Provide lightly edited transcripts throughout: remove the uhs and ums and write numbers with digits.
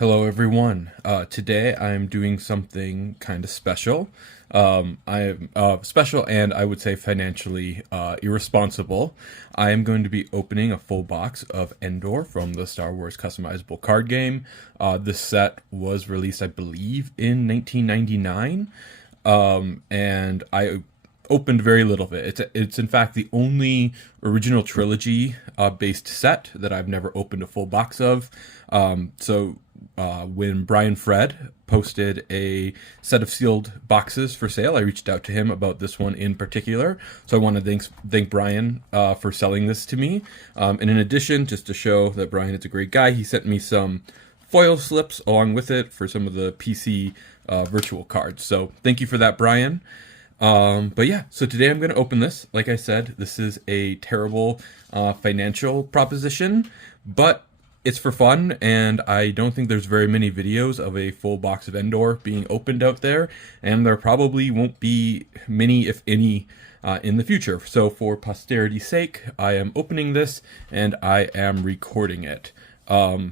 Hello, everyone. Today I'm doing something kind of special. I am special and I would say financially irresponsible. I am going to be opening a full box of Endor from the Star Wars customizable card game. This set was released, I believe, in 1999, and I opened very little of it. It's in fact the only original trilogy based set that I've never opened a full box of. When Brian Fred posted a set of sealed boxes for sale, I reached out to him about this one in particular. So I want to thank Brian for selling this to me. And in addition, just to show that Brian is a great guy, he sent me some foil slips along with it for some of the PC virtual cards. So thank you for that, Brian. But yeah, so today I'm going to open this. Like I said, this is a terrible financial proposition, but it's for fun, and I don't think there's very many videos of a full box of Endor being opened out there, and there probably won't be many, if any, in the future. So for posterity's sake, I am opening this, and I am recording it. But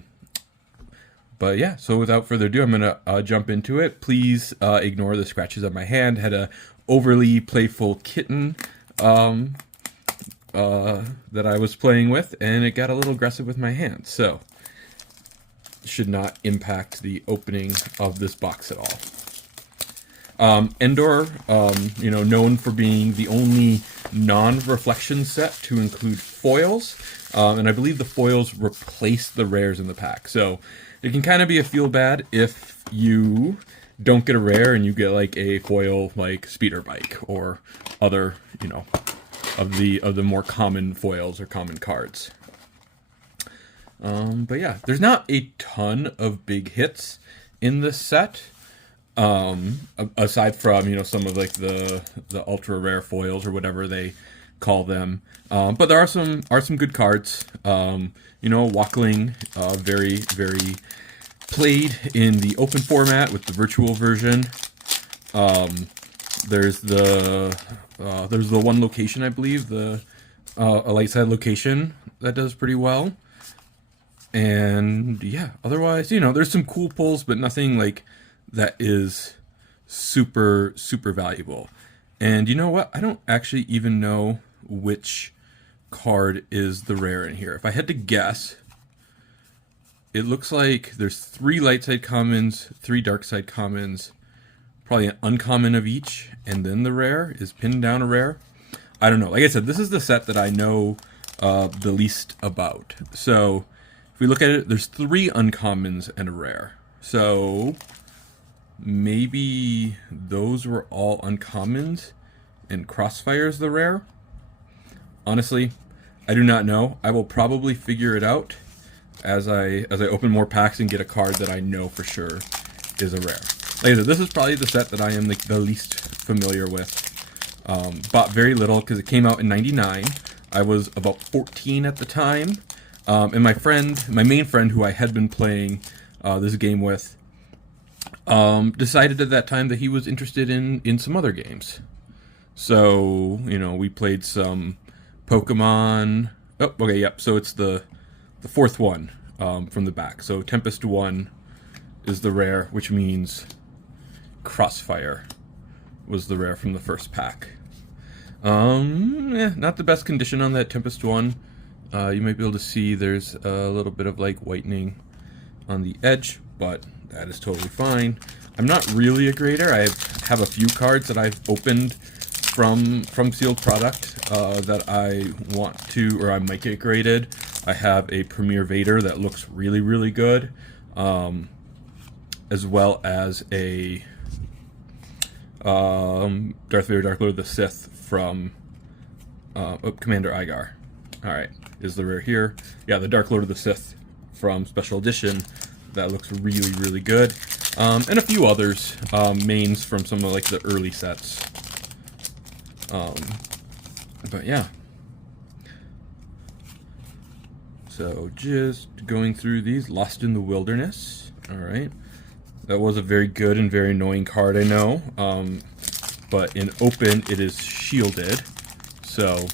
yeah, so without further ado, I'm going to jump into it. Please ignore the scratches on my hand. Had a overly playful kitten that I was playing with, and it got a little aggressive with my hand. So it should not impact the opening of this box at all. Endor, known for being the only non-reflection set to include foils, and I believe the foils replace the rares in the pack. So it can kind of be a feel bad if you don't get a rare and you get like a foil like speeder bike or other, of the more common foils or common cards. But yeah, there's not a ton of big hits in this set. Aside from, some of like the ultra rare foils or whatever they call them. But there are some good cards. Wackling, very, very played in the open format with the virtual version. There's the one location, I believe, a light side location that does pretty well. And yeah, otherwise, there's some cool pulls, but nothing like that is super, super valuable. And you know what? I don't actually even know which card is the rare in here. If I had to guess, it looks like there's 3 light side commons, 3 dark side commons, probably an uncommon of each, and then the rare is pinned down a rare. I don't know. Like I said, this is the set that I know the least about. So if we look at it, there's 3 uncommons and a rare. So maybe those were all uncommons and Crossfire's the rare. Honestly, I do not know. I will probably figure it out as I open more packs and get a card that I know for sure is a rare. Like I said, this is probably the set that I am the least familiar with. Bought very little because it came out in '99. I was about 14 at the time. And my main friend who I had been playing this game with, decided at that time that he was interested in some other games. So, we played some Pokemon. Oh, okay, yep. So it's the 4th one from the back. So Tempest 1 is the rare, which means Crossfire was the rare from the first pack. Not the best condition on that Tempest 1. You might be able to see there's a little bit of like whitening on the edge, but that is totally fine. I'm not really a grader. I have a few cards that I've opened from sealed product that I want to, or I might get graded. I have a Premier Vader that looks really, really good, as well as a Darth Vader, Dark Lord of the Sith from Commander Igar. All right, is the rare here. Yeah, the Dark Lord of the Sith from Special Edition. That looks really, really good. And a few others, mains from some of like the early sets. But yeah. So just going through these. Lost in the Wilderness. All right. That was a very good and very annoying card, I know. But in open, it is shielded. So,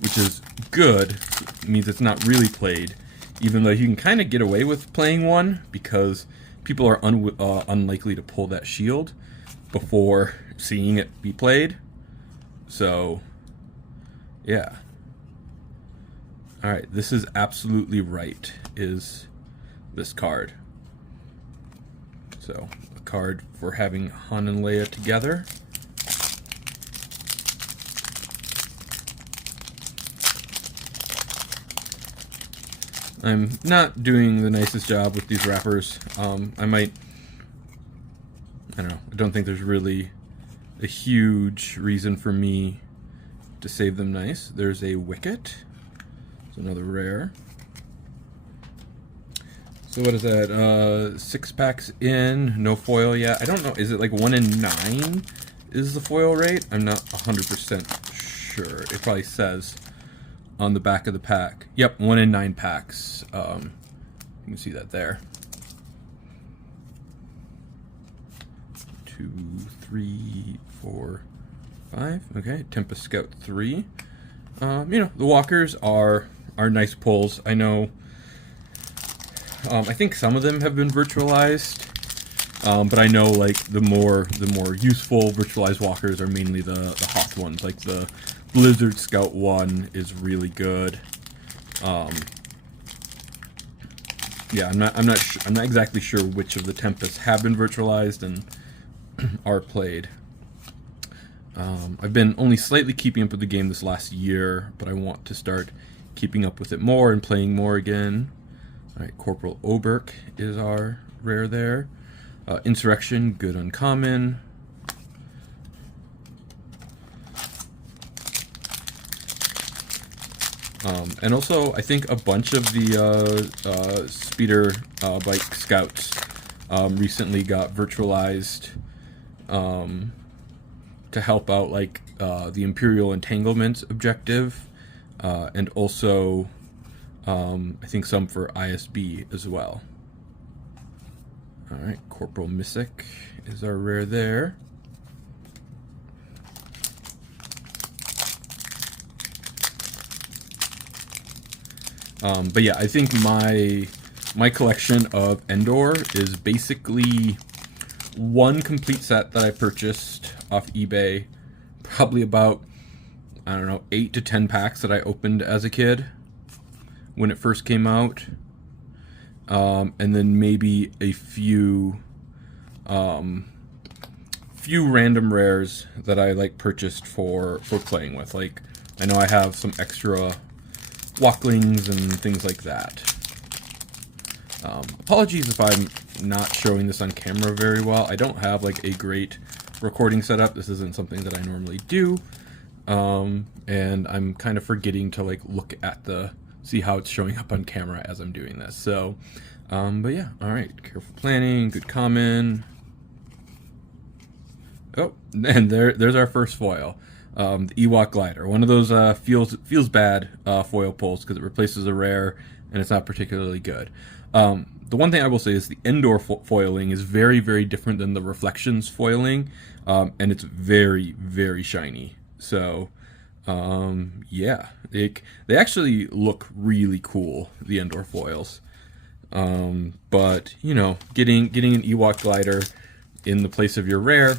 which is good. It means it's not really played even though you can kind of get away with playing one because people are unlikely to pull that shield before seeing it be played. So, yeah. Alright, this is absolutely right, is this card. So, a card for having Han and Leia together. I'm not doing the nicest job with these wrappers. I don't know, I don't think there's really a huge reason for me to save them nice. There's a Wicket. It's another rare. So what is that? 6 packs in, no foil yet. I don't know, is it like 1 in 9 is the foil rate? I'm not 100% sure. It probably says on the back of the pack. Yep, 1 in 9 packs. You can see that there. 2, 3, 4, 5. Okay, Tempest Scout 3. You know, the walkers are nice pulls. I know. I think some of them have been virtualized, but I know like the more useful virtualized walkers are mainly the Hoth ones. Like the Blizzard Scout 1 is really good. Yeah, I'm not exactly sure which of the Tempests have been virtualized and are played. I've been only slightly keeping up with the game this last year, but I want to start keeping up with it more and playing more again. Alright, Corporal Oberk is our rare there. Insurrection, good uncommon. And also, I think a bunch of the speeder bike scouts recently got virtualized to help out like the Imperial Entanglement objective, and also I think some for ISB as well. Alright, Corporal Missick is our rare there. But yeah, I think my collection of Endor is basically one complete set that I purchased off eBay, probably about, I don't know, 8 to 10 packs that I opened as a kid when it first came out, and then maybe a few random rares that I like purchased for playing with. Like, I know I have some extra walklings and things like that. Apologies if I'm not showing this on camera very well. I don't have like a great recording setup. This isn't something that I normally do, and I'm kind of forgetting to like look at see how it's showing up on camera as I'm doing this. So, but yeah, all right. Careful planning, good common. Oh, and there's our first foil. The Ewok Glider, one of those feels bad foil pulls because it replaces a rare and it's not particularly good. The one thing I will say is the Endor foiling is very, very different than the Reflections foiling, and it's very, very shiny. So, yeah, they actually look really cool, the Endor foils. But you know, getting an Ewok Glider in the place of your rare,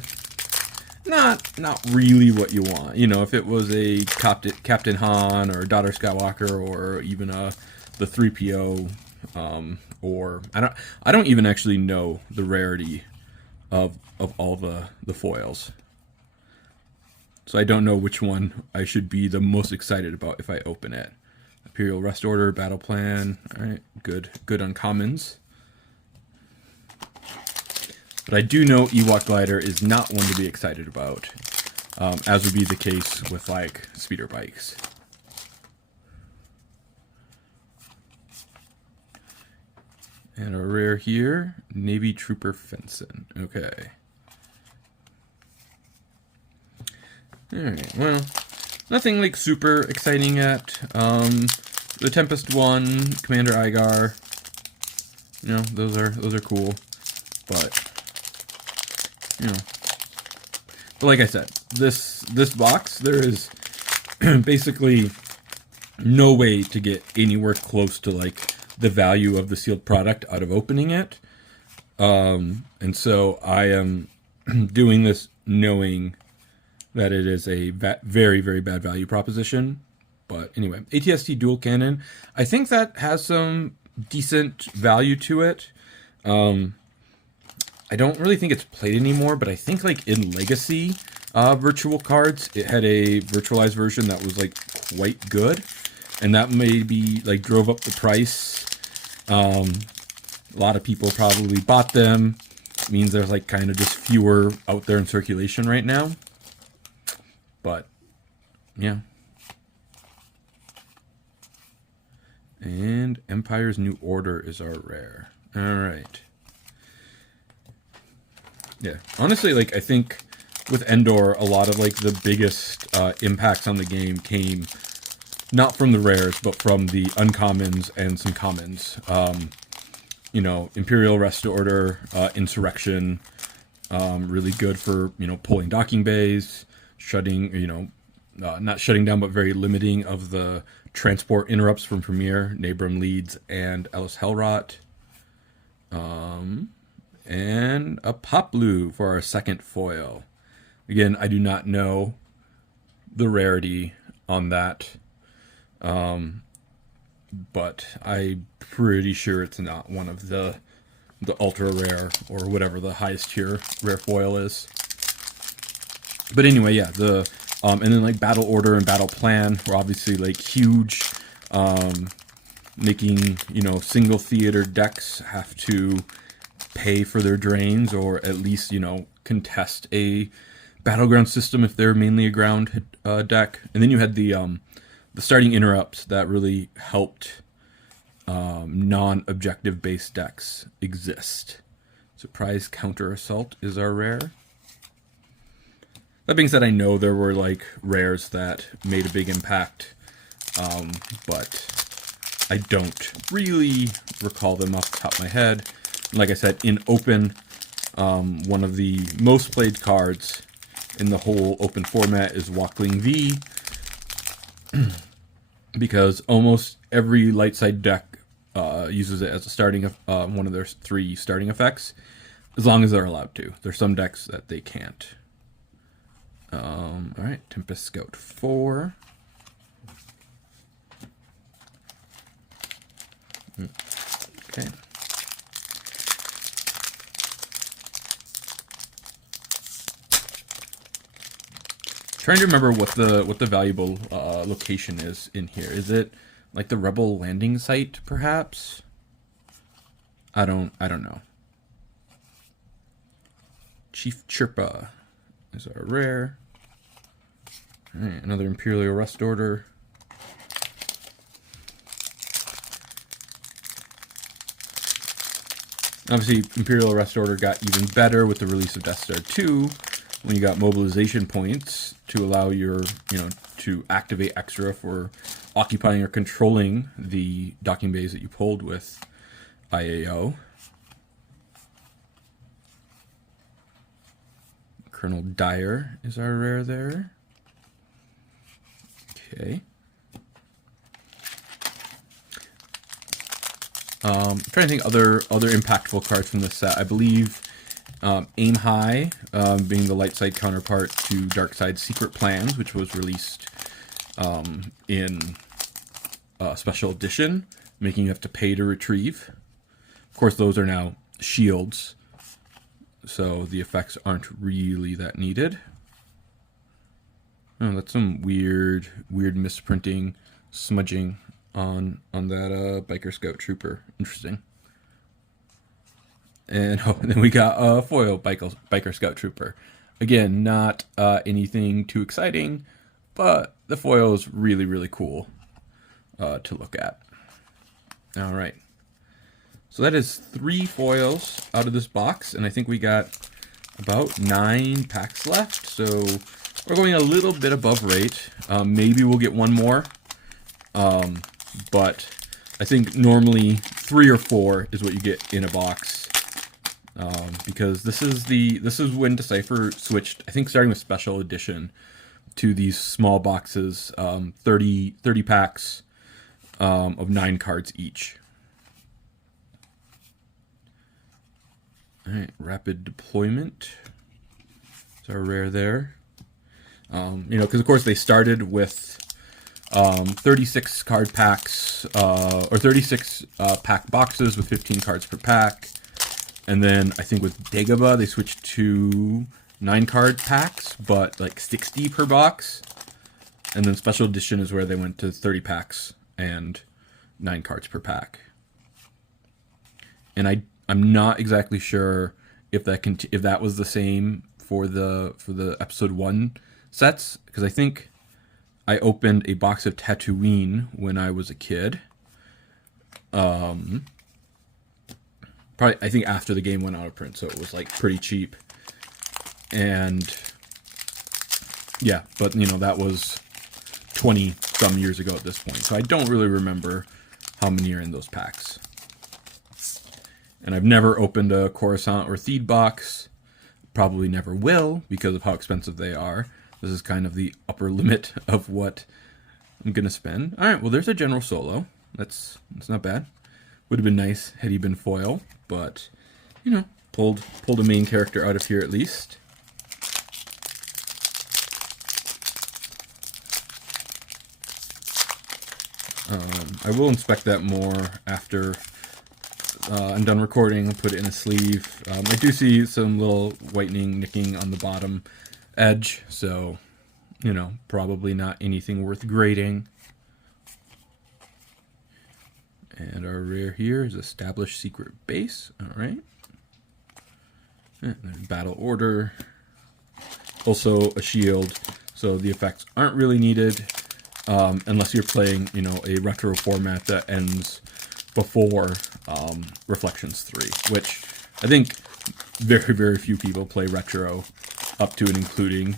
not really what you want. You know, if it was a Captain Han or Daughter Skywalker or even the 3PO, or I don't even actually know the rarity of all the foils. So I don't know which one I should be the most excited about if I open it. Imperial Rest Order, Battle Plan, alright, good uncommons. But I do know Ewok Glider is not one to be excited about, as would be the case with like speeder bikes. And a rare here, Navy Trooper Fenson. Okay. Alright, well, nothing like super exciting yet. The Tempest 1, Commander Igar, you know, those are cool. But you know, but like I said, this box, there is basically no way to get anywhere close to like the value of the sealed product out of opening it. And so I am doing this knowing that it is a very, very bad value proposition. But anyway, ATST dual cannon, I think that has some decent value to it. I don't really think it's played anymore, but I think like in Legacy virtual cards, it had a virtualized version that was like quite good. And that maybe like drove up the price. A lot of people probably bought them. It means there's like kind of just fewer out there in circulation right now. But yeah. And Empire's New Order is our rare. All right. Yeah, honestly, like I think with Endor, a lot of like the biggest impacts on the game came not from the rares, but from the uncommons and some commons. You know, Imperial Rest Order, Insurrection, really good for, you know, pulling docking bays, shutting, you know, not shutting down, but very limiting of the transport interrupts from Premier, Nabram Leeds, and Ellis Hellrot. And a Poplu for our second foil. Again, I do not know the rarity on that. But I'm pretty sure it's not one of the ultra rare or whatever the highest tier rare foil is. But anyway, yeah, the and then like battle order and battle plan were obviously like huge, making, you know, single theater decks have to pay for their drains, or at least, you know, contest a battleground system if they're mainly a ground deck. And then you had the starting interrupts that really helped non-objective based decks exist. Surprise Counter Assault is our rare. That being said, I know there were like rares that made a big impact, but I don't really recall them off the top of my head. Like I said, in Open, one of the most played cards in the whole Open format is Walkling V, because almost every light side deck uses it as a starting one of their 3 starting effects, as long as they're allowed to. There's some decks that they can't. All right, Tempest Scout 4. Okay. Trying to remember what the valuable location is in here. Is it like the Rebel landing site, perhaps? I don't know. Chief Chirpa is our rare. All right, another Imperial Rust Order. Obviously, Imperial Rest Order got even better with the release of Death Star 2, when you got mobilization points to allow your, you know, to activate extra for occupying or controlling the docking bays that you pulled with IAO. Colonel Dyer is our rare there. Okay. I'm trying to think other impactful cards from this set. I believe Aim High, being the light side counterpart to Dark Side Secret Plans, which was released in special edition, making you have to pay to retrieve. Of course, those are now shields, so the effects aren't really that needed. Oh, that's some weird misprinting, smudging on that Biker Scout Trooper. Interesting. And then we got a foil Biker Scout Trooper. Again, not anything too exciting, but the foil is really cool to look at. All right. So that is 3 foils out of this box, and I think we got about 9 packs left. So we're going a little bit above rate. Maybe we'll get one more. But I think normally 3 or 4 is what you get in a box. Because this is when Decipher switched, I think starting with special edition, to these small boxes, 30 packs of 9 cards each. All right, rapid deployment. It's our rare there. Because of course they started with 36 card packs, or 36 pack boxes with 15 cards per pack. And then I think with Dagobah, they switched to 9 card packs, but like 60 per box. And then Special Edition is where they went to 30 packs and 9 cards per pack. And I'm not exactly sure if that was the same for the episode 1 sets, because I think I opened a box of Tatooine when I was a kid. Probably, I think after the game went out of print, so it was like pretty cheap. And yeah, but that was 20 some years ago at this point, so I don't really remember how many are in those packs. And I've never opened a Coruscant or Theed box. Probably never will because of how expensive they are. This is kind of the upper limit of what I'm gonna spend. All right, well, there's a General Solo. That's not bad. Would have been nice had he been foil, but pulled a main character out of here at least. I will inspect that more after I'm done recording. I'll put it in a sleeve. I do see some little whitening, nicking on the bottom edge, so probably not anything worth grading. And our rare here is Established Secret Base. All right. And there's Battle Order. Also a shield, so the effects aren't really needed unless you're playing, a retro format that ends before Reflections 3, which I think very, very few people play retro up to and including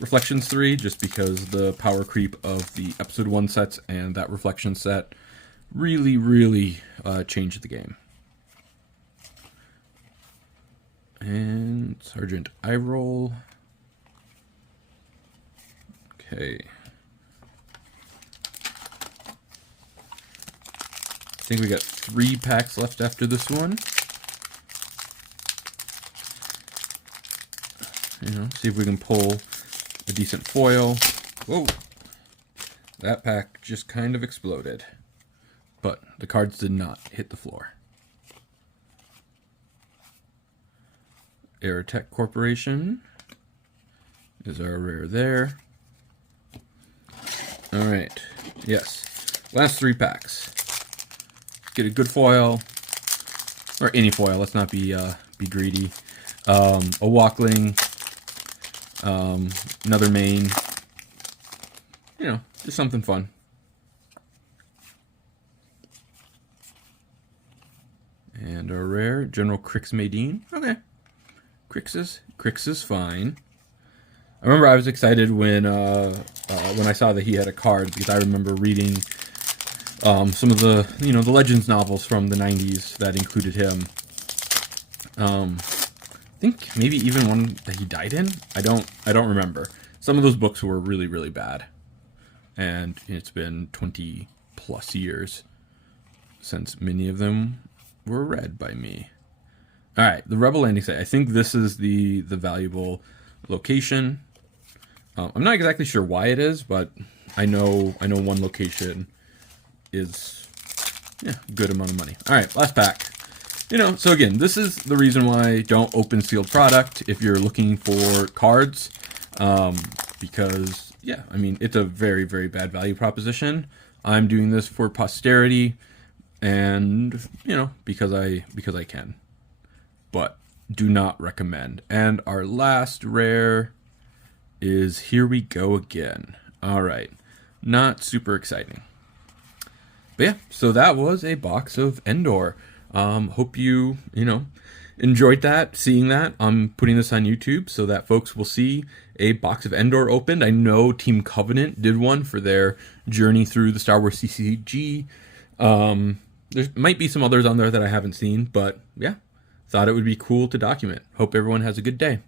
Reflections 3, just because the power creep of the episode 1 sets and that Reflection set really, really changed the game. And Sergeant Eyeroll. Okay. I think we got 3 packs left after this one. See if we can pull a decent foil. Whoa! That pack just kind of exploded. But the cards did not hit the floor. Aerotech Corporation is our rare there. Alright, yes. Last 3 packs. Get a good foil, or any foil, let's not be greedy. A Walkling, another main, just something fun. And our rare, General Crix Madine. Okay. Crix is fine. I remember I was excited when I saw that he had a card, because I remember reading some of the the Legends novels from the 90s that included him. I think maybe even one that he died in. I don't remember. Some of those books were really, really bad, and it's been 20 plus years since many of them were read by me. All right, the Rebel landing site. I think this is the valuable location. I'm not exactly sure why it is, but I know one location is a good amount of money. All right, last pack. So again, this is the reason why don't open sealed product if you're looking for cards, because it's a very, very bad value proposition. I'm doing this for posterity, and because I can, but do not recommend. And our last rare is Here We Go Again. All right, not super exciting. But yeah, so that was a box of Endor. Hope you enjoyed that, seeing that. I'm putting this on YouTube so that folks will see a box of Endor opened. I know Team Covenant did one for their journey through the Star Wars CCG. There might be some others on there that I haven't seen, but yeah, thought it would be cool to document. Hope everyone has a good day.